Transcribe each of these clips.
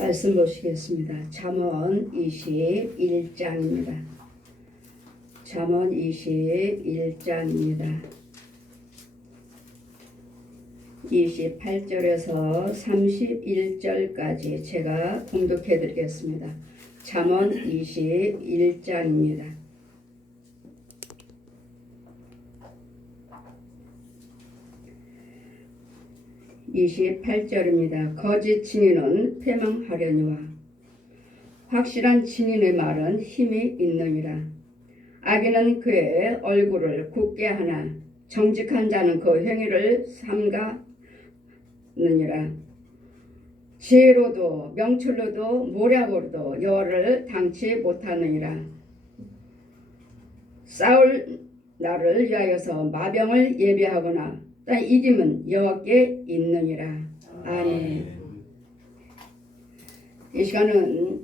말씀 보시겠습니다. 잠언 21장입니다. 잠언 21장입니다. 28절에서 31절까지 제가 공독해 드리겠습니다. 잠언 21장입니다. (28절입니다) 거짓 증인은 패망하려니와 확실한 증인의 말은 힘이 있느니라. 악인은 그의 얼굴을 굳게 하나 정직한 자는 그 행위를 삼가느니라. 지혜로도 명철로도 모략으로도 여호와를 당치 못하느니라. 싸울 날을 위하여서 마병을 예비하거나 이김은 여호와께 있느니라. 아멘. 이 시간은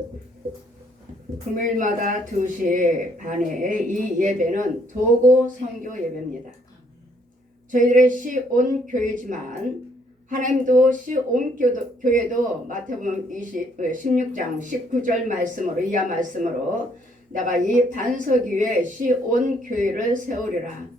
금요일마다 2시 반에 이 예배는 도고 선교 예배입니다. 저희들의 시온교회지만 하나님도 시온교회도 마태복음 16장 19절 말씀으로 이하 말씀으로 내가 이 반석 위에 시온교회를 세우리라.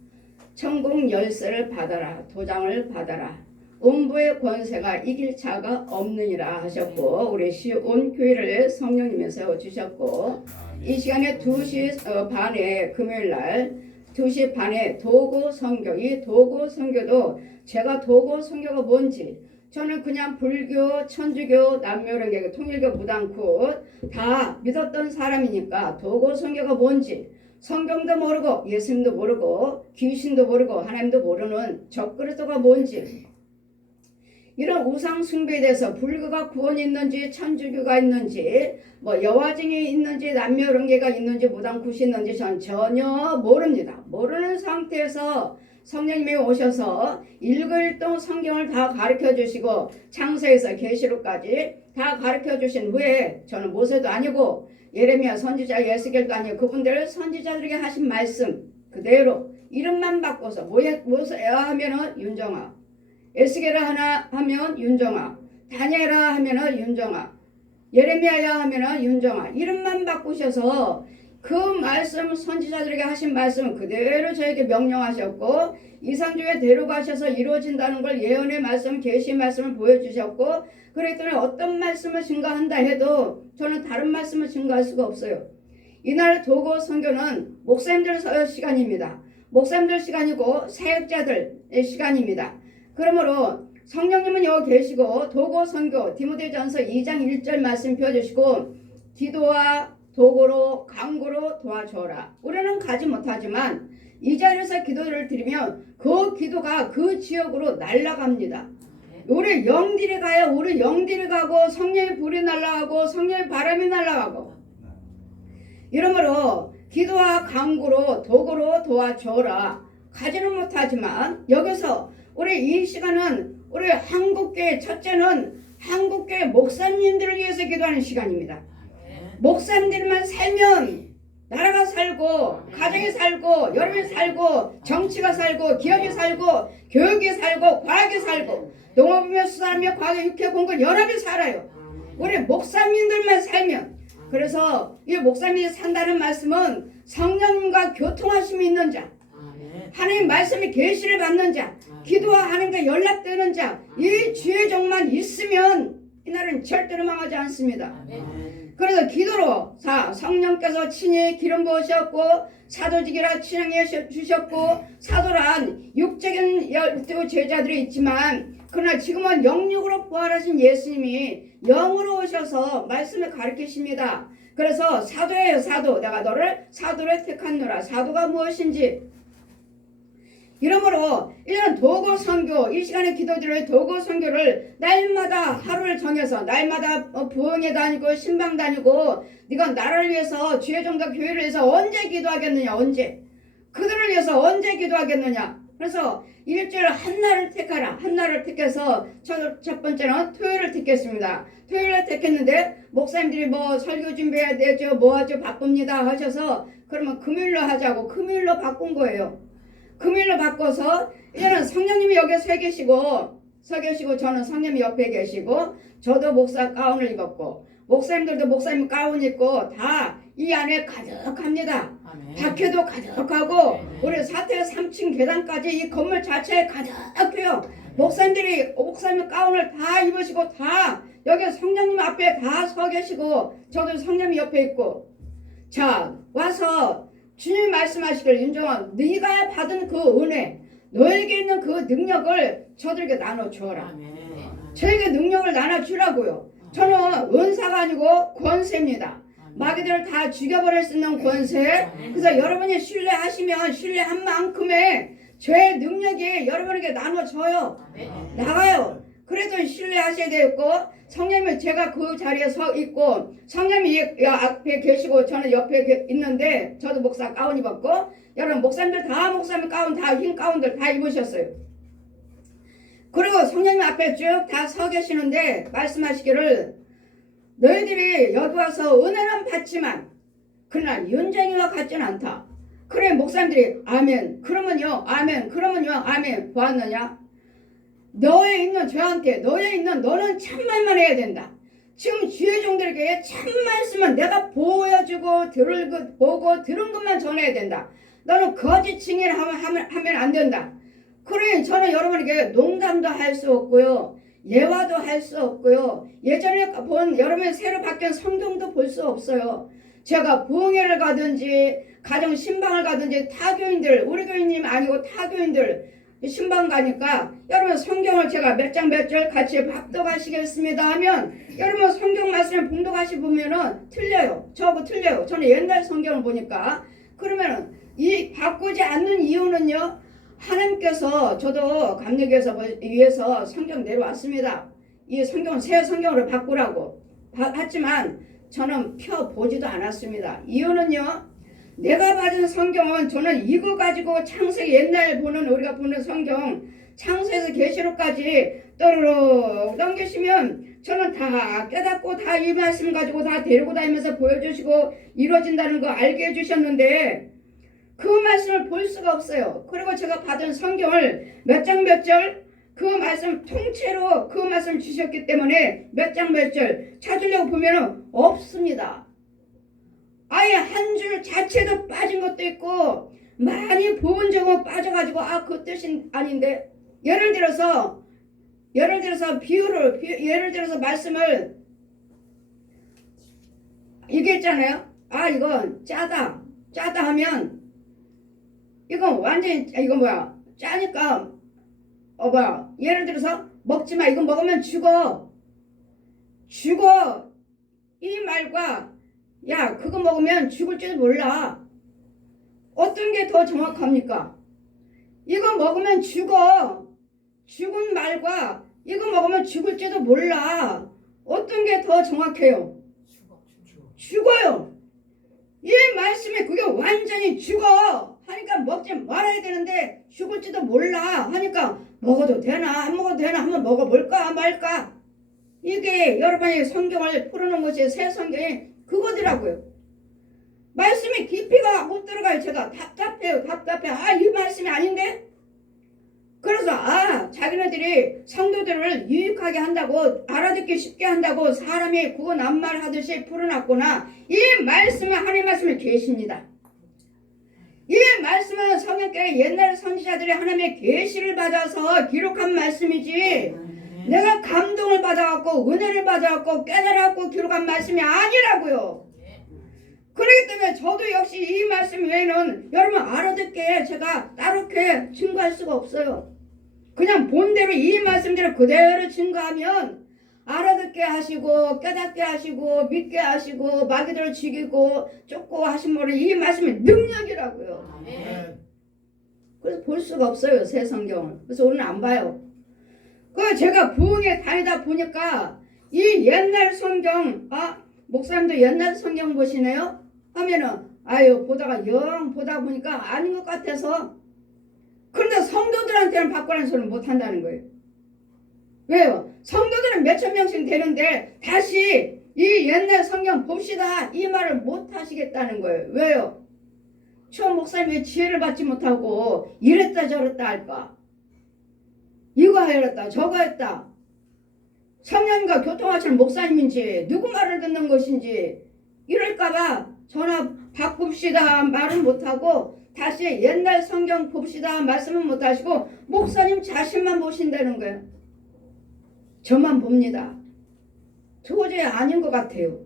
천국 열쇠를 받아라. 도장을 받아라. 음부의 권세가 이길 자가 없느니라 하셨고, 우리 시온교회를 성령님이 세워주셨고, 이 시간에 2시 반에 금요일날 2시 반에 도고 선교, 이 도고 선교도 제가 도고 선교가 뭔지 저는 그냥 불교, 천주교, 남묘론교, 통일교, 무당코 다 믿었던 사람이니까 도고 선교가 뭔지 성경도 모르고 예수님도 모르고 귀신도 모르고 하나님도 모르는 적그리스도가 뭔지, 이런 우상 숭배에 대해서 불교가 구원이 있는지 천주교가 있는지 뭐 여화증이 있는지 남묘론계가 있는지 무당굿이 있는지 전 전혀 모릅니다. 모르는 상태에서 성령님이 오셔서 일거일동 성경을 다 가르쳐 주시고 창세에서 계시록까지 다 가르쳐 주신 후에 저는 모세도 아니고 예레미야 선지자 예스겔도 아니고 그분들 선지자들에게 하신 말씀 그대로 이름만 바꿔서 모세야 하면은 윤정아, 에스겔아 하나 하면 윤정아, 다니엘아 하면은 윤정아, 예레미야야 하면은 윤정아, 이름만 바꾸셔서 그 말씀 선지자들에게 하신 말씀 그대로 저에게 명령하셨고 이상중에 데려가셔서 이루어진다는 걸 예언의 말씀 계시 말씀을 보여주셨고, 그랬더니 어떤 말씀을 증거한다 해도 저는 다른 말씀을 증거할 수가 없어요. 이날 도고 선교는 목사님들 시간입니다. 목사님들 시간이고 사역자들의 시간입니다. 그러므로 성령님은 여기 계시고 도고 선교 디모데전서 2장 1절 말씀 펴주시고 기도와 도고로 강구로 도와줘라. 우리는 가지 못하지만 이 자리에서 기도를 드리면 그 기도가 그 지역으로 날아갑니다. 우리 영들이 가야 우리 영들이 가고 성령의 불이 날아가고 성령의 바람이 날아가고, 이러므로 기도와 강구로 도구로 도와줘라. 가지는 못하지만 여기서 우리 이 시간은 우리 한국교회 첫째는 한국교회 목사님들을 위해서 기도하는 시간입니다. 목사님들만 살면 나라가 살고 가정이 살고 여러분이 살고 정치가 살고 기업이 살고 교육이 살고 과학이 살고 농업이며 수산이며 과학 육해 공군 연합이 살아요. 우리 목사님들만 살면. 그래서 이 목사님이 산다는 말씀은 성령님과 교통하심이 있는 자, 하나님 말씀이 계시를 받는 자, 기도와 하나님과 연락되는 자, 이 주의 종만 있으면 이날은 절대로 망하지 않습니다. 그래서 기도로 성령께서 친히 기름 부으셨고 사도직이라 칭해 주셨고 사도란 육적인 제자들이 있지만 그러나 지금은 영육으로 부활하신 예수님이 영으로 오셔서 말씀을 가르치십니다. 그래서 사도예요. 사도. 내가 너를 사도를 택하노라. 사도가 무엇인지. 이러므로 이런 도고 선교, 이 시간에 기도드릴 도고 선교를 날마다 하루를 정해서 날마다 부흥회 다니고 신방 다니고 네가 나라를 위해서 주의 종과 교회를 위해서 언제 기도하겠느냐. 언제 그들을 위해서 언제 기도하겠느냐. 그래서 일주일 한 날을 택하라. 한 날을 택해서 첫 번째는 토요일을 택했습니다. 토요일을 택했는데 목사님들이 뭐 설교 준비해야 되죠, 뭐 하죠, 바쁩니다 하셔서 그러면 금요일로 하자고 금요일로 바꾼 거예요. 금요일로 바꿔서 이제는 성령님이 여기 서 계시고 저는 성령님이 옆에 계시고 저도 목사 가운을 입었고 목사님들도 목사님 가운 입고 다 이 안에 가득합니다. 박해도 가득하고 우리 사태 3층 계단까지 이 건물 자체에 가득해요. 목사님들이 목사님 가운을 다 입으시고 다 여기 성령님 앞에 다 서 계시고 저도 성령님 옆에 있고 자 와서 주님 말씀하시길 윤정아 네가 받은 그 은혜 너에게 있는 그 능력을 저들에게 나눠주어라. 저에게 능력을 나눠주라고요. 저는 은사가 아니고 권세입니다. 마귀들을 다 죽여버릴 수 있는 권세. 그래서 여러분이 신뢰하시면 신뢰한 만큼의 죄의 능력이 여러분에게 나눠져요. 나가요. 그래서 신뢰하셔야 되겠고 성령님은 제가 그 자리에 서 있고 성령님이 앞에 계시고 저는 옆에 있는데 저도 목사 가운 입었고 여러분 목사님들 다 목사님 가운 다 흰 가운들 다 입으셨어요. 그리고 성령님 앞에 쭉 다 서 계시는데 말씀하시기를 너희들이 여기 와서 은혜는 받지만 그러나 윤정이와 같지는 않다. 그래 목사님들이 아멘 그러면요 아멘 그러면요 아멘 보았느냐 너에 있는 저한테 너에 있는 너는 참말만 해야 된다. 지금 주의 종들에게 참말씀은 내가 보여주고 보고 들은 것만 전해야 된다. 너는 거짓 증인하면 안 된다. 그래 저는 여러분에게 농담도 할 수 없고요. 예화도 할 수 없고요. 예전에 본 여러분이 새로 바뀐 성경도 볼 수 없어요. 제가 부흥회를 가든지 가정 신방을 가든지 타교인들 우리 교인님 아니고 타교인들 신방 가니까 여러분 성경을 제가 몇 장 몇 절 같이 합독하시겠습니다 하면 여러분 성경 말씀을 봉독하시 보면은 틀려요. 저하고 틀려요. 저는 옛날 성경을 보니까 그러면은 이 바꾸지 않는 이유는요. 하나님께서 저도 감리교에서 위해서 성경 내려왔습니다. 이 성경은 새 성경으로 바꾸라고 하지만 저는 펴보지도 않았습니다. 이유는요. 내가 받은 성경은 저는 이거 가지고 창세기 옛날 보는 우리가 보는 성경 창세에서 계시록까지 떠르륵 넘기시면 저는 다 깨닫고 다 이 말씀 가지고 다 데리고 다니면서 보여주시고 이루어진다는 거 알게 해주셨는데 그 말씀을 볼 수가 없어요. 그리고 제가 받은 성경을 몇 장 몇 절 그 말씀 통째로 그 말씀을 주셨기 때문에 몇 장 몇 절 찾으려고 보면은 없습니다. 아예 한 줄 자체도 빠진 것도 있고 많이 본 적은 빠져가지고 그 뜻이 아닌데 예를 들어서 예를 들어서 말씀을 얘기했잖아요. 이건 짜다 하면 이건 완전히 이거 짜니까 예를 들어서 먹지마 이거 먹으면 죽어 이 말과 야 그거 먹으면 죽을지도 몰라 어떤 게 더 정확합니까? 이거 먹으면 죽은 말과 이거 먹으면 죽을지도 몰라 어떤 게 더 정확해요? 죽어요. 이 말씀에 그게 완전히 죽어 하니까 먹지 말아야 되는데 죽을지도 몰라 하니까 먹어도 되나 안 먹어도 되나 한번 먹어볼까 말까 이게 여러분이 성경을 풀어놓은 것이 새 성경이 그거더라고요. 말씀이 깊이가 못 들어가요. 제가 답답해요. 이 말씀이 아닌데 그래서 자기네들이 성도들을 유익하게 한다고 알아듣기 쉽게 한다고 사람이 구워 낱말 하듯이 풀어놨구나. 이 말씀은 하나님의 말씀을 계십니다. 이 말씀은 성경계 옛날 선지자들이 하나님의 계시를 받아서 기록한 말씀이지 내가 감동을 받아갖고 은혜를 받아갖고 깨달아갖고 기록한 말씀이 아니라고요. 그렇기 때문에 저도 역시 이 말씀 외에는 여러분 알아듣게 제가 따롭게 증거할 수가 없어요. 그냥 본대로 이 말씀대로 그대로 증거하면 알아듣게 하시고 깨닫게 하시고 믿게 하시고 마귀들을 죽이고 쫓고 하신 분은 이 말씀의 능력이라고요. 그래서 볼 수가 없어요. 새 성경을. 그래서 우리는 안 봐요. 그 제가 부흥에 다니다 보니까 이 옛날 성경 목사님도 옛날 성경 보시네요 하면은 보다가 영 보다 보니까 아닌 것 같아서 그런데 성도들한테는 바꾸라는 소리는 못 한다는 거예요. 왜요? 성도들은 몇천 명씩 되는데 다시 이 옛날 성경 봅시다 이 말을 못 하시겠다는 거예요. 왜요? 저 목사님이 지혜를 받지 못하고 이랬다 저랬다 할까? 이거 하였다 저거 했다. 성령과 교통하시는 목사님인지 누구 말을 듣는 것인지 이럴까봐 전화 바꿉시다 말은 못하고 다시 옛날 성경 봅시다 말씀은 못하시고 목사님 자신만 보신다는 거예요. 저만 봅니다. 도저히 아닌 것 같아요.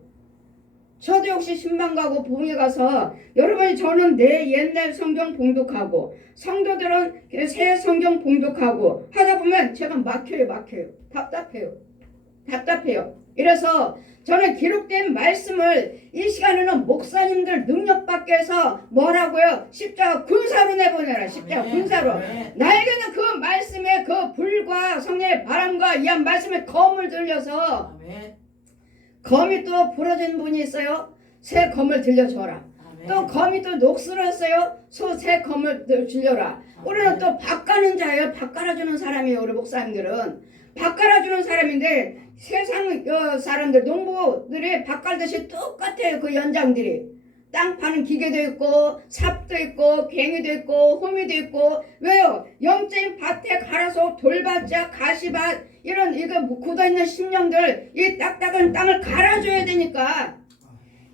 저도 역시 신방 가고 부흥회 가서 여러분이 저는 내 옛날 성경 봉독하고 성도들은 새 성경 봉독하고 하다 보면 제가 막혀요. 답답해요. 이래서 저는 기록된 말씀을 이 시간에는 목사님들 능력 받게 해서 뭐라고요? 십자가 군사로 내보내라. 십자가 군사로. 나에게는 그 말씀에 그 불과 성령의 바람과 이 한 말씀에 검을 들려서 검이 또 부러진 분이 있어요. 새 검을 들려줘라. 또 검이 또 녹슬었어요. 새 검을 들려라. 우리는 또 밭가는 자예요. 밭 갈아주는 사람이에요. 우리 목사님들은 밭 갈아주는 사람인데 세상 사람들 농부들이 밭 갈듯이 똑같아요. 그 연장들이 땅 파는 기계도 있고 삽도 있고 갱이도 있고 호미도 있고 왜요? 영적인 밭에 갈아서 돌밭자 가시밭 이런 이거 굳어있는 심령들 이 딱딱한 땅을 갈아줘야 되니까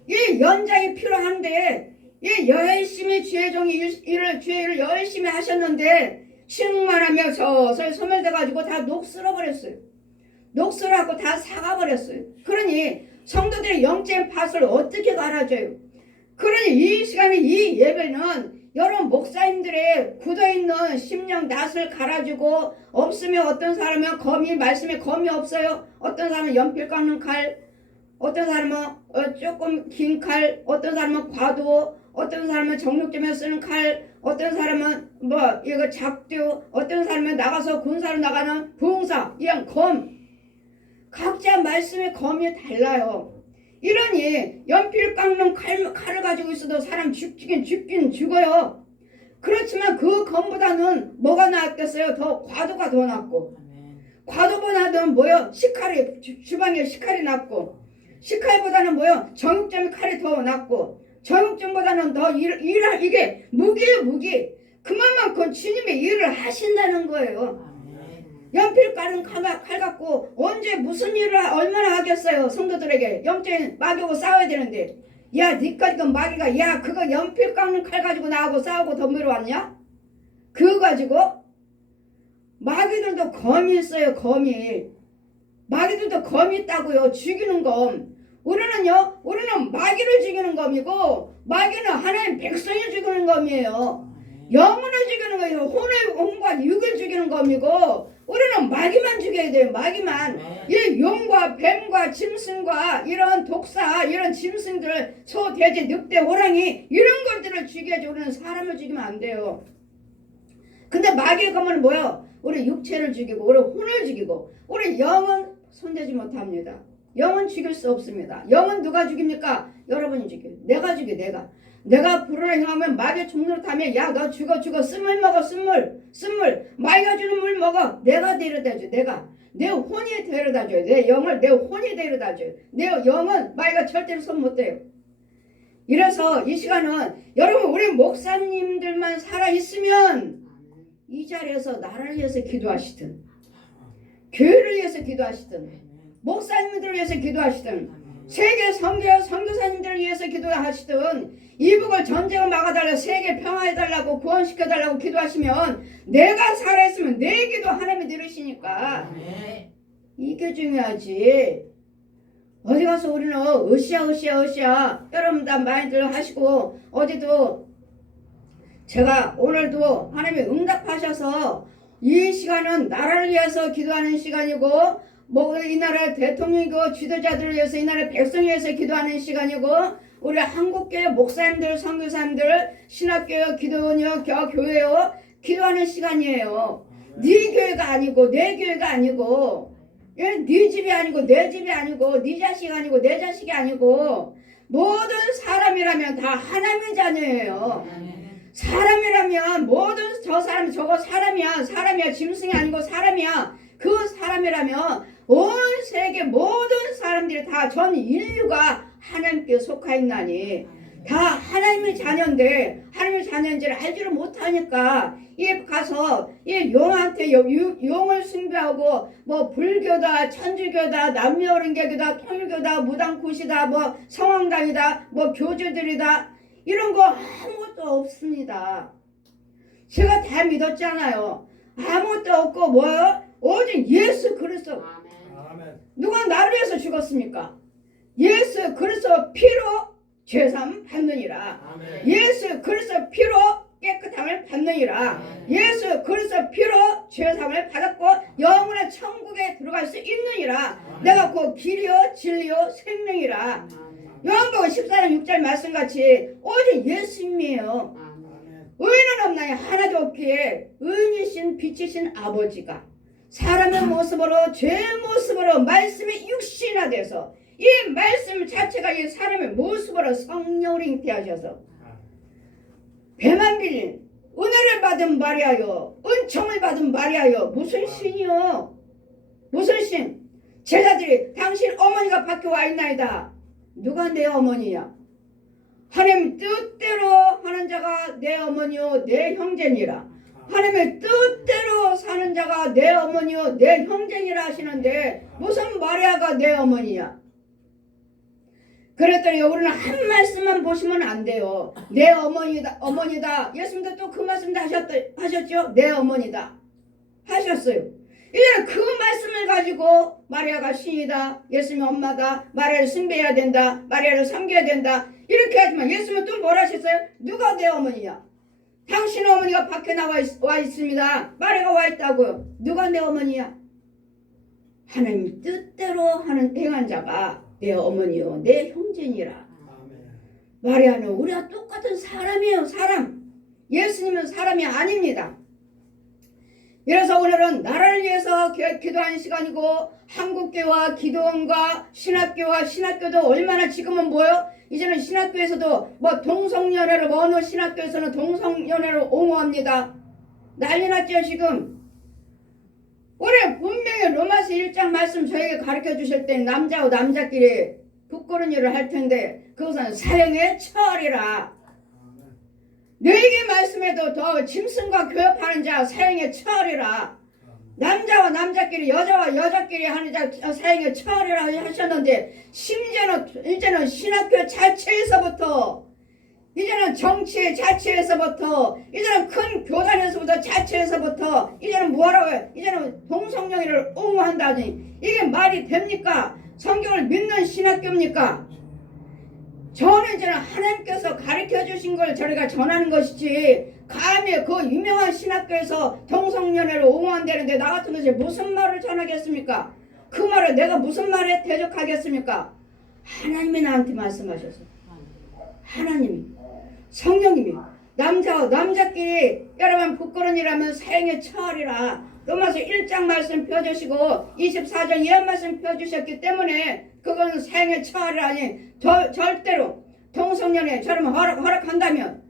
이 연장이 필요한데 이 열심히 주의 종이 주의를 열심히 하셨는데 충만하며 서서히 소멸돼가지고 다 녹슬어버렸어요. 녹슬어갖고 다 사가버렸어요. 그러니 성도들의 영적인 밭을 어떻게 갈아줘요? 그러니 이 시간에 이 예배는 여러분 목사님들의 굳어있는 심령 낫을 갈아주고 없으면 어떤 사람은 검이 말씀에 검이 없어요. 어떤 사람은 연필 깎는 칼, 어떤 사람은 조금 긴 칼, 어떤 사람은 과도, 어떤 사람은 정육점에 쓰는 칼, 어떤 사람은 이거 작두, 어떤 사람은 나가서 군사로 나가는 부흥사, 이런 검. 각자 말씀의 검이 달라요. 이러니 연필 깎는 칼을 가지고 있어도 사람 죽긴 죽어요. 그렇지만 그 검보다는 뭐가 낫겠어요? 더 과도가 더 낫고 과도보다는 뭐요? 식칼이 주방에 식칼이 낫고 식칼보다는 뭐요? 정육점의 칼이 더 낫고 정육점보다는 더 이게 무기예요. 무기. 그만큼 주님의 일을 하신다는 거예요. 연필 깔은 칼 갖고 언제 무슨 일을 얼마나 하겠어요. 성도들에게 영적인 마귀하고 싸워야 되는데 야 니까지 그 마귀가 야 그거 연필 깎는 칼 가지고 나하고 싸우고 덤비러 왔냐? 그거 가지고 마귀들도 검이 있어요. 검이 마귀들도 검이 있다고요. 죽이는 검. 우리는 마귀를 죽이는 검이고 마귀는 하나님 백성을 죽이는 검이에요. 영혼을 죽이는 거예요. 혼과 육을 죽이는 검이고 우리는 마귀만 죽여야 돼요. 마귀만. 이 용과 뱀과 짐승과 이런 독사 이런 짐승들 소, 돼지, 늑대, 호랑이 이런 것들을 죽여야지. 우리는 사람을 죽이면 안 돼요. 근데 마귀의 검은 뭐예요? 우리 육체를 죽이고 우리 혼을 죽이고 우리 영은 손대지 못합니다. 영은 죽일 수 없습니다. 영은 누가 죽입니까? 여러분이 죽여요. 내가 죽여. 내가 불을 행하면 마귀의 종로를 타면 야 너 죽어 쓴물 먹어 쓴물 마귀가 주는 물 먹어. 내가 데려다줘. 내 혼이 데려다줘요. 내 영을 내 혼이 데려다줘요. 내 영은 마귀가 절대로 손 못 대요. 이래서 이 시간은 여러분 우리 목사님들만 살아있으면 이 자리에서 나라를 위해서 기도하시든 교회를 위해서 기도하시든 목사님들을 위해서 기도하시든 세계 선교사님들을 위해서 기도하시든 이북을 전쟁을 막아달라 세계 평화해달라고 구원시켜달라고 기도하시면 내가 살아있으면 내 기도 하나님이 들으시니까 이게 중요하지. 어디 가서 우리는 으쌰 여러분 다 많이들 하시고 어제도 제가 오늘도 하나님이 응답하셔서 이 시간은 나라를 위해서 기도하는 시간이고 이 나라 대통령이고 지도자들을 위해서 이 나라 백성을 위해서 기도하는 시간이고 우리 한국교회 목사님들 선교사님들 신학교회 기도원이요 교회요 기도하는 시간이에요. 네 교회가 아니고 내 교회가 아니고 네 집이 아니고 내 집이 아니고 네 자식이 아니고 내 자식이 아니고 모든 사람이라면 다 하나님의 자녀예요. 사람이라면 모든 저 사람 저거 사람이야 짐승이 아니고 사람이야. 그 사람이라면 온 세계 모든 사람들이 다 전 인류가 하나님께 속하였나니 다 하나님의 자녀인데 하나님의 자녀인지를 알지를 못하니까 이 가서 이 용한테 용을 숭배하고 뭐 불교다 천주교다 남녀어른교다 통일교다 무당굿이다 뭐 성황당이다 뭐 교주들이다 이런 거 아무것도 없습니다. 제가 다 믿었잖아요. 아무것도 없고 뭐요? 오직 예수 그리스도. 누가 나를 위해서 죽었습니까? 예수 그리스도 피로 죄사함 받느니라. 예수 그리스도 피로 깨끗함을 받느니라. 예수 그리스도 피로 죄사함을 받았고 영원한 천국에 들어갈 수 있느니라. 내가 그 길이요 진리요 생명이라. 요한복음 14장 6절 말씀같이 오직 예수님이에요. 의인은 없나니 하나도 없기에 의인이신 빛이신 아버지가 사람의 모습으로 죄의 모습으로 말씀이 육신화 돼서 이 말씀 자체가 이 사람의 모습으로 성령으로 잉태하셔서 배만 빌린 은혜를 받은 마리아요 은총을 받은 마리아요 무슨 신이요 무슨 신 제자들이 당신 어머니가 밖에 와 있나이다. 누가 내 어머니야? 하나님 뜻대로 하는 자가 내 어머니요 내 형제니라. 하나님의 뜻대로 사는 자가 내 어머니요 내 형제니라 하시는데 무슨 마리아가 내 어머니야? 그랬더니 우리는 한 말씀만 보시면 안 돼요. 내 어머니다 어머니다. 예수님도 또 그 말씀도 하셨죠? 내 어머니다 하셨어요. 이제는 그 말씀을 가지고 마리아가 신이다, 예수님 엄마다, 마리아를 숭배해야 된다, 마리아를 섬겨야 된다 이렇게 하지만 예수님은 또 뭐라 하셨어요? 누가 내 어머니야? 당신 어머니가 밖에 와 있습니다. 마리아가 와 있다고요. 누가 내 어머니야? 하나님 뜻대로 행한 자가 내 어머니요 내 형제니라. 마리아는 우리와 똑같은 사람이에요. 사람. 예수님은 사람이 아닙니다. 그래서 오늘은 나라를 위해서 기도하는 시간이고 한국교와 기도원과 신학교도 얼마나 지금은 뭐요? 이제는 신학교에서도 뭐 동성연애를 어느 신학교에서는 동성연애를 옹호합니다. 난리 났죠 지금. 올해 분명히 로마서 1장 말씀 저에게 가르쳐 주실 때 남자와 남자끼리 부끄러운 일을 할 텐데 그것은 사형의 처하리라. 너에게 말씀해도 더 짐승과 교역하는 자 사형에 처하리라. 남자와 남자끼리 여자와 여자끼리 하는 자 사형에 처하리라 하셨는데 심지어는 이제는 신학교 자체에서부터 이제는 정치 자체에서부터 이제는 큰 교단에서부터 자체에서부터 이제는 뭐라고 해요? 이제는 동성연애를 옹호한다니 이게 말이 됩니까? 성경을 믿는 신학교입니까? 저는 이제는 하나님께서 가르쳐 주신 걸 저희가 전하는 것이지 감히 그 유명한 신학교에서 동성연애를 옹호한다는데 나 같은 것이 무슨 말을 전하겠습니까? 그 말을 내가 무슨 말에 대적하겠습니까? 하나님이 나한테 말씀하셔서 하나님이 성령님이 남자와 남자끼리 여러분 부끄러운 일하면 사형에 처하리라. 로마서 1장 말씀 펴주시고 24장 예언 말씀 펴주셨기 때문에 그거는 사형에 처하리라니 절대로 동성연애 저러면 허락한다면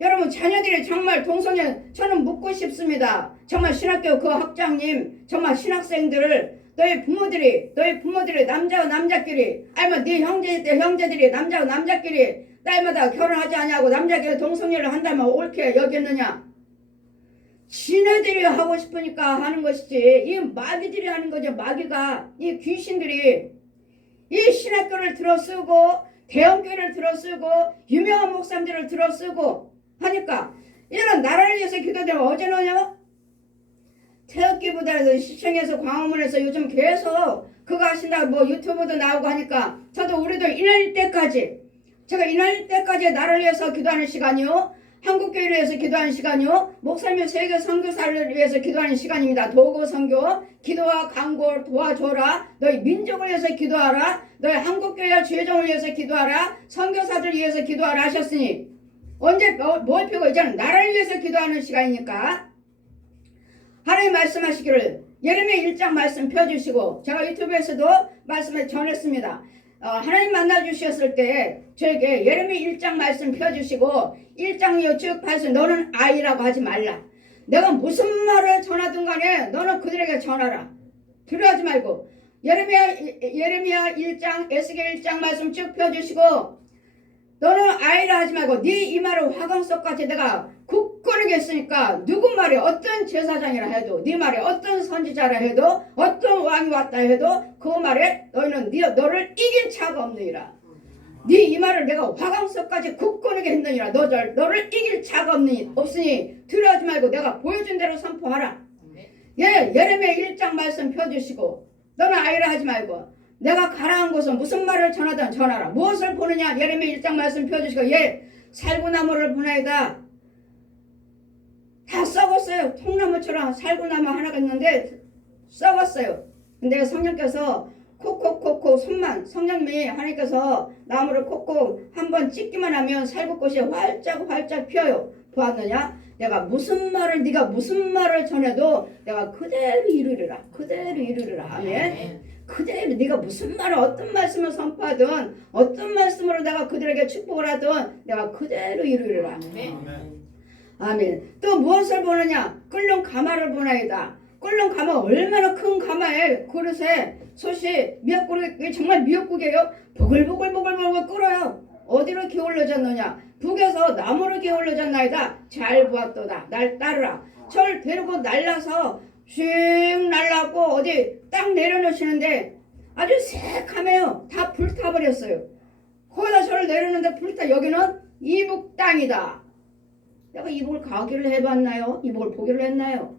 여러분 자녀들이 정말 동성연 저는 묻고 싶습니다. 정말 신학교 그 학장님 정말 신학생들을 너희 부모들이 남자와 남자끼리 아니면 네 형제들이 남자와 남자끼리 딸마다 결혼하지 않냐고 남자끼리 동성연애를 한다면 옳게 여겼느냐? 지네들이 하고 싶으니까 하는 것이지 이 마귀들이 하는 거죠. 마귀가 이 귀신들이 이 신학교를 들어쓰고 대형교회를 들어쓰고 유명한 목사님들을 들어쓰고 하니까 이런 나라를 위해서 기도되면 어제는요 태극기부대에서 시청에서 광화문에서 요즘 계속 그거 하신다고 뭐 유튜브도 나오고 하니까 저도 우리도 이날 때까지 제가 이날 때까지 나라를 위해서 기도하는 시간이요 한국교회를 위해서 기도하는 시간이요 목사님 세계 선교사를 위해서 기도하는 시간입니다. 도구 선교 기도와 강구 도와줘라. 너희 민족을 위해서 기도하라. 너희 한국교회와 죄종을 위해서 기도하라. 선교사들 위해서 기도하라 하셨으니 언제 뭘 펴고 이제는 나라를 위해서 기도하는 시간이니까 하나님 말씀하시기를 예레미야 1장 말씀 펴주시고 제가 유튜브에서도 말씀을 전했습니다. 하나님 만나주셨을 때 저에게 예레미야 1장 말씀 펴주시고 1장 쭉 봐서 너는 아이라고 하지 말라. 내가 무슨 말을 전하든 간에 너는 그들에게 전하라. 두려워하지 말고 예레미야 1장 에스겔 1장 말씀 쭉 펴주시고 너는 아이라 하지 말고 네 이마를 화강석같이 내가 굳건하게 했으니까 누구 말이 어떤 제사장이라 해도 네 말이 어떤 선지자라 해도 어떤 왕이 왔다 해도 그 말에 너희는 너를 이길 자가 없느니라. 네 이마를 내가 화강석까지 굳건하게 했느니라. 너를 이길 자가 없으니 두려워하지 말고 내가 보여준 대로 선포하라. 예, 예레미야 1장 말씀 펴주시고 너는 아이라 하지 말고 내가 가라한 곳은 무슨 말을 전하든 전하라. 무엇을 보느냐. 예레미야 1장 말씀 펴주시고 예, 살구나무를 보나이다. 다 썩었어요. 통나무처럼 살구나무 하나가 있는데 썩었어요. 근데 성령께서 콕콕콕콕 손만 성령님이 하나님께서 나무를 콕콕 한번 찍기만 하면 살구꽃이 활짝 피어요. 보았느냐? 내가 네가 무슨 말을 전해도 내가 그대로 이루리라. 그대로 이루리라. 아멘. 그대로 네가 무슨 말을 어떤 말씀을 선포하든 어떤 말씀으로 내가 그들에게 축복을 하든 내가 그대로 이루리라. 아멘. 또 무엇을 보느냐? 끓는 가마를 보나이다. 끓는 가마 얼마나 큰 가마에 그릇에 솥이 미역국이 정말 미역국이에요. 보글보글 끓어요. 어디로 기울어졌느냐? 북에서 나무로 기울어졌나이다. 잘 보았도다. 날 따르라. 저를 데리고 날라서 슉 날라고 어디 딱 내려놓으시는데 아주 새카매요. 다 불타버렸어요. 거기다 저를 내려놓는데 불타. 여기는 이북 땅이다. 내가 이북을 가기를 해봤나요? 이북을 보기를 했나요?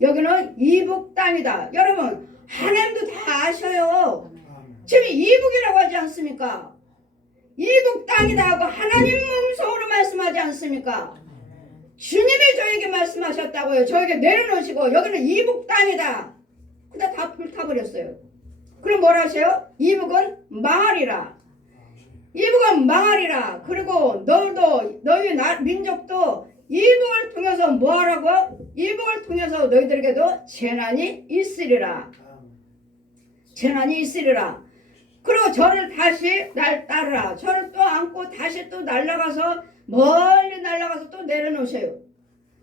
여기는 이북 땅이다. 여러분 하나님도 다 아셔요. 지금 이북이라고 하지 않습니까? 이북 땅이다 하고 하나님 음성으로 말씀하지 않습니까? 주님이 저에게 말씀하셨다고요. 저에게 내려놓으시고 여기는 이북 땅이다. 근데 다 불타버렸어요. 그럼 뭐라 하세요? 이북은 망하리라. 이북은 망하리라. 그리고 너희 민족도 이북을 통해서 뭐하라고? 이북을 통해서 너희들에게도 재난이 있으리라. 재난이 있으리라. 그리고 저를 다시 날 따르라. 저를 또 안고 다시 또 날아가서 멀리 날아가서 또 내려놓으셔요.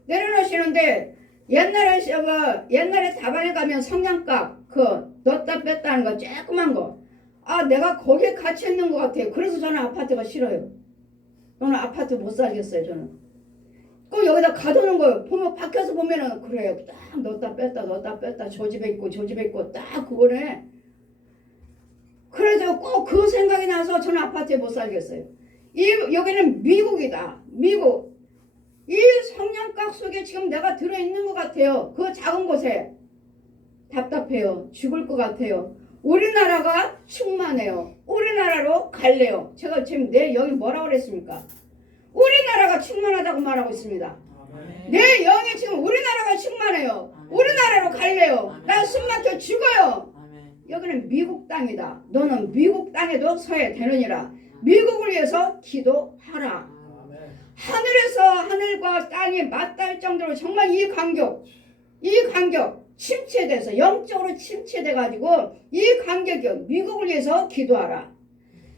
내려놓으시는데 옛날에 다방에 가면 성냥갑 넣었다 뺐다 하는 거 조그만 거. 아 내가 거기에 갇혀 있는 것 같아요. 그래서 저는 아파트가 싫어요. 저는 아파트 못 살겠어요. 저는 꼭 여기다 가두는 거예요. 보면 밖에서 보면은 그래요. 딱 넣었다 뺐다 저 집에 있고 딱 그거네. 그래서 꼭 그 생각이 나서 저는 아파트에 못 살겠어요. 여기는 미국이다. 미국. 이 성냥갑 속에 지금 내가 들어있는 것 같아요. 그 작은 곳에. 답답해요. 죽을 것 같아요. 우리나라가 충만해요. 우리나라로 갈래요. 제가 지금 여기 뭐라고 그랬습니까? 우리나라가 충만하다고 말하고 있습니다. 내 영이 지금 우리나라가 충만해요. 우리나라로 갈래요. 나 숨막혀 죽어요. 여기는 미국 땅이다. 너는 미국 땅에도 서야 되느니라. 미국을 위해서 기도하라. 하늘에서 하늘과 땅이 맞닿을 정도로 정말 이 간격 침체돼서 영적으로 침체돼가지고 이 간격이 미국을 위해서 기도하라.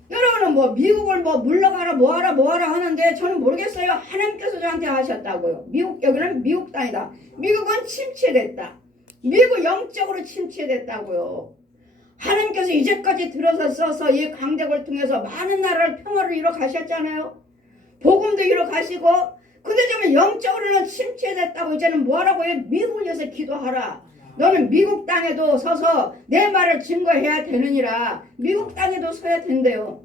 여러분은 뭐 미국을 물러가라 뭐하라 하는데 저는 모르겠어요. 하나님께서 저한테 하셨다고요. 여기는 미국 땅이다. 미국은 침체됐다. 미국 영적으로 침체됐다고요. 하나님께서 이제까지 들어서서 이 강대국을 통해서 많은 나라를 평화를 이뤄 가셨잖아요. 복음도 이뤄 가시고 근데 좀 영적으로는 침체됐다고 이제는 뭐하라고 해? 미국을 위해서 기도하라. 너는 미국 땅에도 서서 내 말을 증거해야 되느니라. 미국 땅에도 서야 된대요.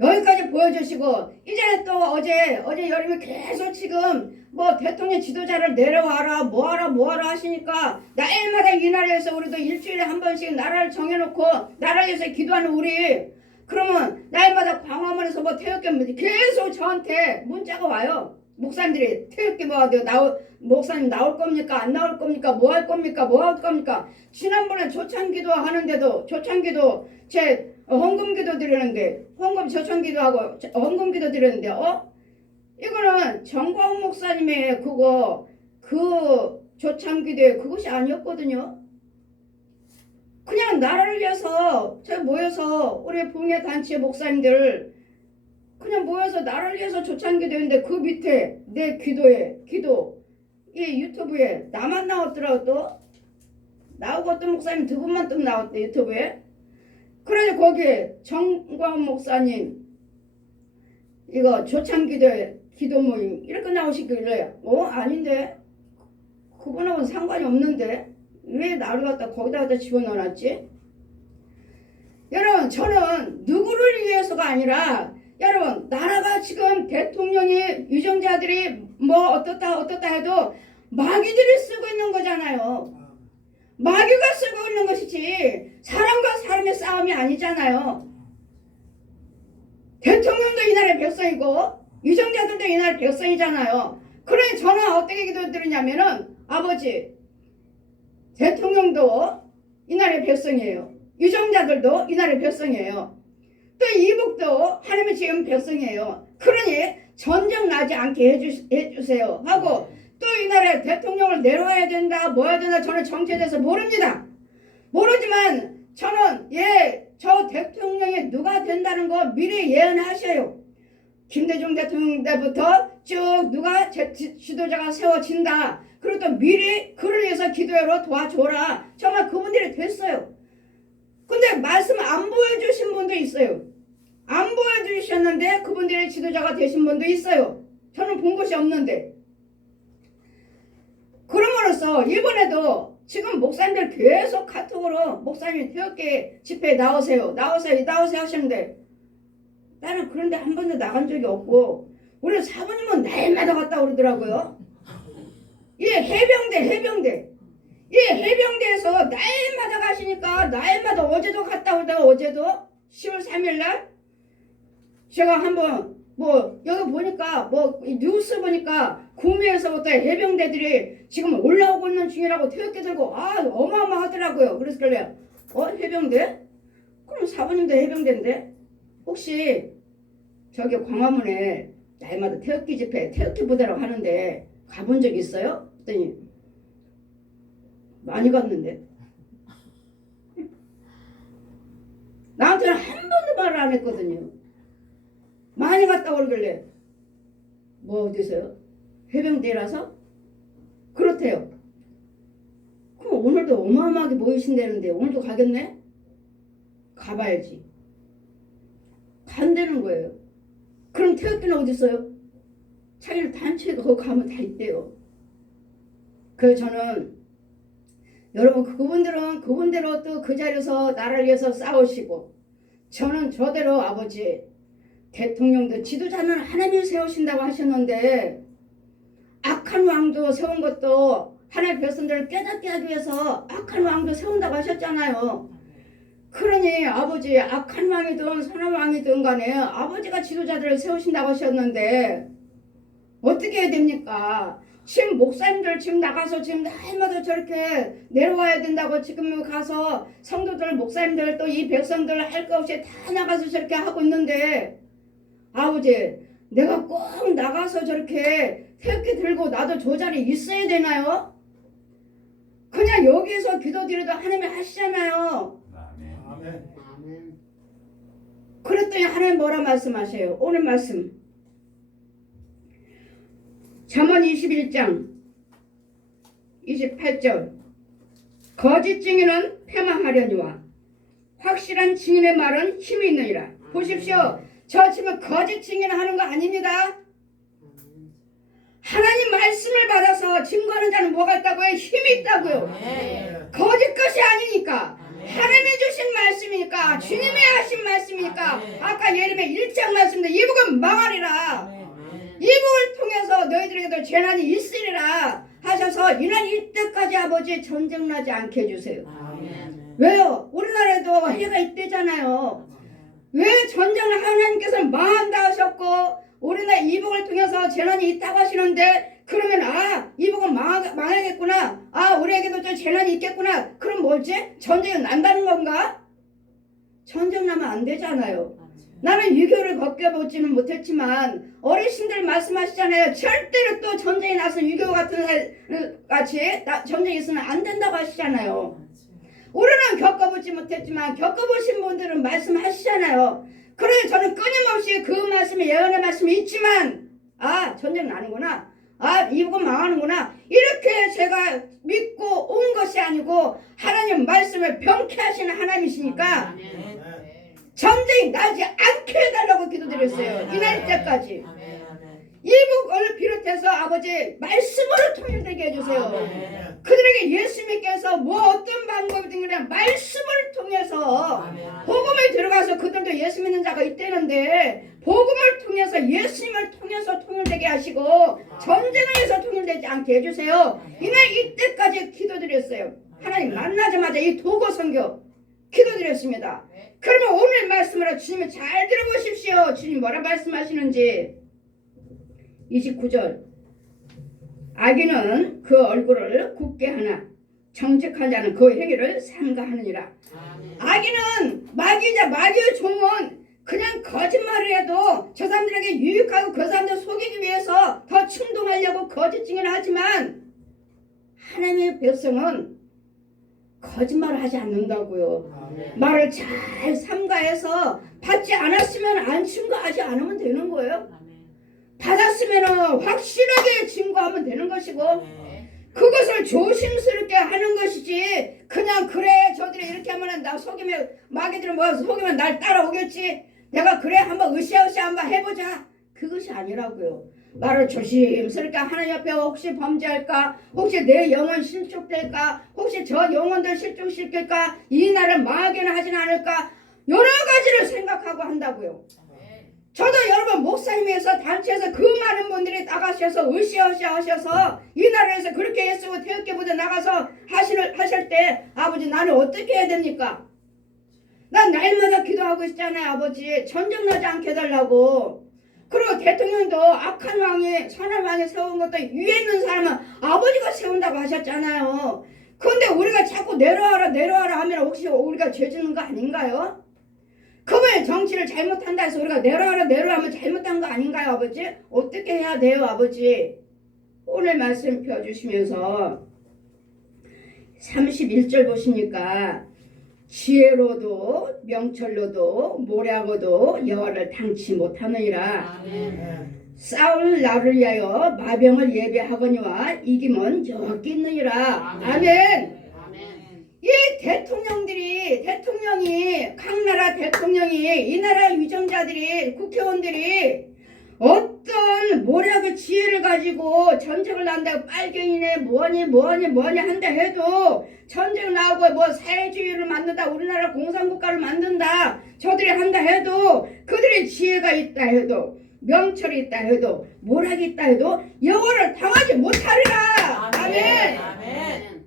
여기까지 보여주시고 이제는 또 어제 여름에 계속 지금 대통령 지도자를 내려와라 뭐하라 하시니까 날마다 이 나라에서 우리도 일주일에 한 번씩 나라를 정해놓고 나라에서 기도하는 우리 그러면 날마다 광화문에서 태극기 계속 저한테 문자가 와요. 목사님들이 태극기 목사님 나올 겁니까? 안 나올 겁니까? 뭐 할 겁니까? 지난번에 조창기도 하는데도 조창기도 제 헌금기도 드리는데 조창기도하고 헌금기도 드렸는데 이거는 정광훈 목사님의 그 조창기도에 그것이 아니었거든요. 그냥 나라를 위해서 모여서 우리 봉해단체 목사님들 그냥 모여서 나라를 위해서 조창기도했는데 그 밑에 내 기도 이 유튜브에 나만 나왔더라고 또 나오고 어떤 목사님 두 분만 또 나왔대 유튜브에. 그래서 거기에 정광훈 목사님 이거 기도 모임 이렇게 나오시길래 아닌데 그분하고는 상관이 없는데 왜 나를 갖다 거기다 집어넣어놨지? 여러분 저는 누구를 위해서가 아니라 여러분 나라가 지금 대통령이 유정자들이 뭐 어떻다 해도 마귀들이 쓰고 있는 거잖아요. 마귀가 쓰고 있는 것이지 사람과 사람의 싸움이 아니잖아요. 대통령도 이 나라의 백성이고 유정자들도 이 나라의 백성이잖아요. 그러니 저는 어떻게 기도드리냐면은 아버지 대통령도 이 나라의 백성이에요. 유정자들도 이 나라의 백성이에요. 또 이북도 하나님의 지은 백성이에요. 그러니 전쟁 나지 않게 해주세요 하고 또 이 나라의 대통령을 내려와야 된다 뭐 해야 된다 저는 정치에 대해서 모르지만 저는 저 대통령이 누가 된다는 거 미리 예언하셔요. 김대중 대통령 때부터 쭉 누가 지도자가 세워진다. 그리고 또 미리 그를 위해서 기도로 도와줘라. 정말 그분들이 됐어요. 근데 말씀 안 보여주신 분도 있어요. 안 보여주셨는데 그분들이 지도자가 되신 분도 있어요. 저는 본 것이 없는데. 그럼으로써 이번에도 지금 목사님들 계속 카톡으로 목사님 태극기 집회에 나오세요 하시는데 나는 그런데 한 번도 나간 적이 없고 우리 사모님은 날마다 갔다 오르더라고요. 해병대 이 해병대에서 날마다 가시니까 날마다 어제도 갔다 오다가 어제도 10월 3일날 제가 한번 여기 보니까 뉴스 보니까 구미에서부터 해병대들이 지금 올라오고 있는 중이라고 태극기 들고 어마어마하더라고요. 그래서 그래요. 해병대? 그럼 사부님도 해병대인데 혹시 저기 광화문에 날마다 태극기 집회 태극기 부대라고 하는데 가본 적 있어요? 그랬더니 많이 갔는데 나한테는 한 번도 말을 안 했거든요. 많이 갔다 오길래 어디서요? 해병대라서? 그렇대요. 그럼 오늘도 어마어마하게 모이신다는데 오늘도 가겠네? 가봐야지. 간다는 거예요. 그럼 태극기는 어디 있어요? 자기를 단체에 거기 가면 다 있대요. 그래서 저는 여러분 그분들은 그분대로 또 그 자리에서 나라를 위해서 싸우시고 저는 저대로 아버지 대통령도 지도자는 하나님이 세우신다고 하셨는데 악한 왕도 세운 것도 하나님의 백성들을 깨닫게 하기 위해서 악한 왕도 세운다고 하셨잖아요. 그러니 아버지 악한 왕이든 선한 왕이든 간에 아버지가 지도자들을 세우신다고 하셨는데 어떻게 해야 됩니까? 지금 목사님들 지금 나가서 지금 날마다 저렇게 내려와야 된다고 지금 가서 성도들 목사님들 또 이 백성들 할 거 없이 다 나가서 저렇게 하고 있는데 아버지 내가 꼭 나가서 저렇게 태극기 들고 나도 저 자리에 있어야 되나요? 그냥 여기서 기도드려도 하나님이 하시잖아요. 아멘. 그랬더니 하나님 뭐라 말씀하세요? 오늘 말씀 잠언 21장 28절 거짓 증인은 패망하려니와 확실한 증인의 말은 힘이 있느니라. 보십시오. 저 지금 거짓 증인하는 거 아닙니다. 하나님 말씀을 받아서 증거하는 자는 뭐가 있다고요? 힘이 있다고요. 거짓 것이 아니니까 하나님이 주신 말씀이니까 주님이 하신 말씀이니까 아까 예레미야 1장 말씀인데 이복은 망하리라. 이복을 통해서 너희들에게도 재난이 있으리라 하셔서 이날 이때까지 아버지 전쟁 나지 않게 해주세요. 왜요? 우리나라에도 해가 있대잖아요. 왜 전쟁을 하나님께서 망한다 하셨고 우리나라 이복을 통해서 재난이 있다고 하시는데 그러면 이복은 망하겠구나. 우리에게도 좀 재난이 있겠구나. 그럼 뭐지? 전쟁이 난다는 건가? 전쟁 나면 안 되잖아요. 나는 유교를 겪어보지는 못했지만 어르신들 말씀하시잖아요. 절대로 또 전쟁이 나서 유교 같은 같이 전쟁이 있으면 안 된다고 하시잖아요. 우리는 겪어보지 못했지만 겪어보신 분들은 말씀하시잖아요. 그래 저는 끊임없이 그 말씀에 예언의 말씀이 있지만 전쟁 나는구나. 이복은 망하는구나. 이렇게 제가 믿고 온 것이 아니고 하나님 말씀을 병케 하시는 하나님이시니까 전쟁이 나지 않게 해달라고 기도드려요. 기도드렸어요. 이날 때까지. 아멘. 아멘. 이북을 비롯해서 아버지 말씀으로 통일되게 해주세요. 아멘. 그들에게 예수님께서 뭐 어떤 방법이든 그냥 말씀을 통해서 아멘. 복음을 들어가서 그들도 예수 믿는 자가 있다는데 복음을 통해서 예수님을 통해서 통일되게 하시고 전쟁에서 통일되지 않게 해주세요. 이날 이때까지 기도드렸어요. 하나님 만나자마자 이 도고 선교 기도드렸습니다. 그러면 오늘 말씀으로 주님을 잘 들어보십시오. 주님 뭐라 말씀하시는지. 29절 악인은 그 얼굴을 굳게 하나 정직한 자는 그 행위를 삼가하느니라. 악인은 마귀의 종은 그냥 거짓말을 해도 저 사람들에게 유익하고 그 사람들 속이기 위해서 더 충동하려고 거짓 증언을 하지만 하나님의 백성은 거짓말을 하지 않는다고요. 말을 잘 삼가해서 받지 않았으면 안 증거하지 않으면 되는 거예요. 받았으면 확실하게 증거하면 되는 것이고 그것을 조심스럽게 하는 것이지 그냥 그래 저들이 이렇게 하면 나 속이면 마귀들은 뭐 속이면 날 따라오겠지 내가 그래 한번 으쌰으쌰 한번 해보자 그것이 아니라고요. 말을 조심스럽게 하나님 앞에 혹시 범죄할까 혹시 내 영혼 실족될까 혹시 저 영혼들 실족시킬까 이 날을 망하게는 하진 않을까 여러 가지를 생각하고 한다고요. 저도 여러분 목사님에서 단체에서 그 많은 분들이 나가셔서 으쌰으쌰 하셔서 이 나라에서 그렇게 애쓰고 태극기부대 나가서 하실 때 아버지 나는 어떻게 해야 됩니까? 난 날마다 기도하고 있잖아요. 아버지 전쟁 나지 않게 해달라고. 그리고 대통령도 악한 왕이 선한 왕이 세운 것도 위에 있는 사람은 아버지가 세운다고 하셨잖아요. 그런데 우리가 자꾸 내려와라 하면 혹시 우리가 죄 짓는 거 아닌가요? 그분의 정치를 잘못한다 해서 우리가 내려와라 하면 잘못한 거 아닌가요 아버지? 어떻게 해야 돼요 아버지? 오늘 말씀 펴주시면서 31절 보시니까 지혜로도 명철로도 모략어도 여호와를 당치 못하느니라. 싸울 날을 위하여 마병을 예배하거니와 이김은 여호와께 있느니라. 아멘. 이 대통령이 각 나라 대통령이 이 나라 유정자들이 국회의원들이 어떤 모략의 지혜를 가지고 전쟁을 난다고 빨갱이네 뭐니 한다 해도 전쟁 나오고 뭐 사회주의를 만든다 우리나라 공산국가를 만든다 저들이 한다 해도 그들의 지혜가 있다 해도 명철이 있다 해도 모략이 있다 해도 여호와를 당하지 못하리라. 아멘. 아멘.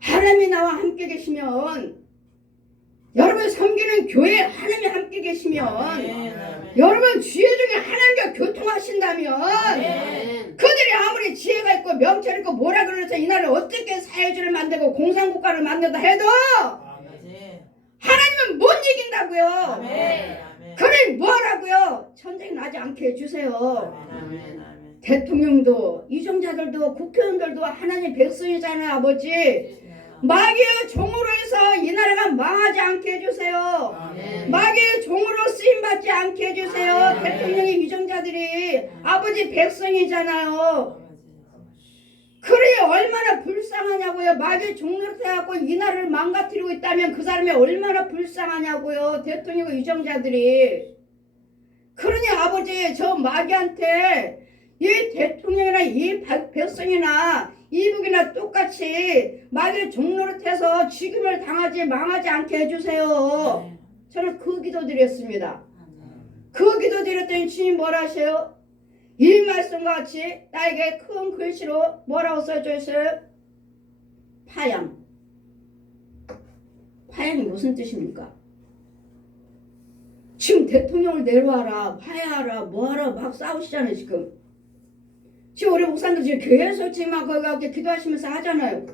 하나님이 나와 함께 계시면 여러분 섬기는 교회에 하나님이 함께 계시면 여러분 지혜 중에 하나님과 교통하신다면 그들이 아무리 지혜가 있고 명철이 있고 뭐라 그래서 이 나라를 어떻게 사회주의를 만들고 공산국가를 만든다 해도 하나님은 못 이긴다고요. 그러니 뭐하라고요? 전쟁 나지 않게 해주세요. 대통령도 유정자들도 국회의원들도 하나님 백성이잖아요. 아버지 마귀의 종으로 해서 이 나라가 망하지 않게 해주세요. 마귀의 종으로 쓰임받지 않게 해주세요. 대통령의 유정자들이 아버지 백성이잖아요. 그래 얼마나 불쌍하냐고요. 마귀의 종으로 해갖고 이 나라를 망가뜨리고 있다면 그 사람이 얼마나 불쌍하냐고요. 대통령의 유정자들이. 그러니 아버지 저 마귀한테 이 대통령이나 이 백성이나 이북이나 똑같이 마귀의 종노릇해서 죽임을 당하지 망하지 않게 해주세요. 저는 그 기도 드렸습니다. 그 기도 드렸더니 주님 뭐라 하세요? 이 말씀과 같이 나에게 큰 글씨로 뭐라고 써져 있어요? 파양. 파양이 무슨 뜻입니까? 지금 대통령을 내려와라 파야하라 뭐하라 막 싸우시잖아요 지금. 지금 우리 목사님들 지금 교회 솔직히 막 거기 가서 기도하시면서 하잖아요.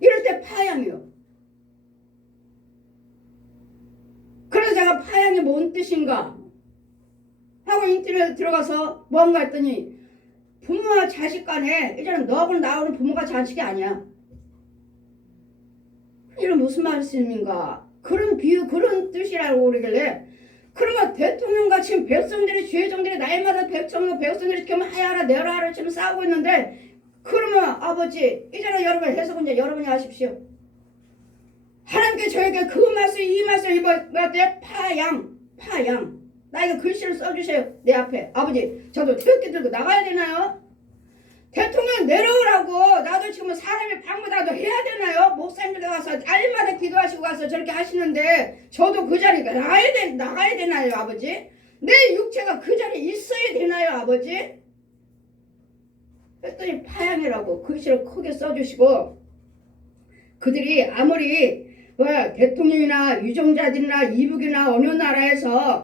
이럴 때 파양이요. 그래서 제가 파양이 뭔 뜻인가 하고 인터넷에 들어가서 뭔가 했더니 부모와 자식 간에 이제는 너하고 나하고는 부모가 자식이 아니야. 이런 무슨 말씀인가? 그런 비유 그런 뜻이라고 그러길래 그러면 대통령같이 백성들이 주의종들이 날마다 백성들이 지금 하야하라 내려하라 지금 싸우고 있는데 그러면 아버지 이제는 여러분 해석은 이제 여러분이 하십시오. 하나님께 저에게 그 말씀 이 말씀 이번에 파양 나 이거 글씨를 써주세요. 내 앞에 아버지 저도 태극기 들고 나가야 되나요? 대통령 내려오라고 나도 지금 사람이 방문하도 해야 되나요? 목사님들 가서 날마다 기도하시고 가서 저렇게 하시는데 저도 그 자리에 나가야 되나요 아버지? 내 육체가 그 자리에 있어야 되나요 아버지? 했더니 파양이라고 글씨를 크게 써주시고 그들이 아무리 대통령이나 유정자들이나 이북이나 어느 나라에서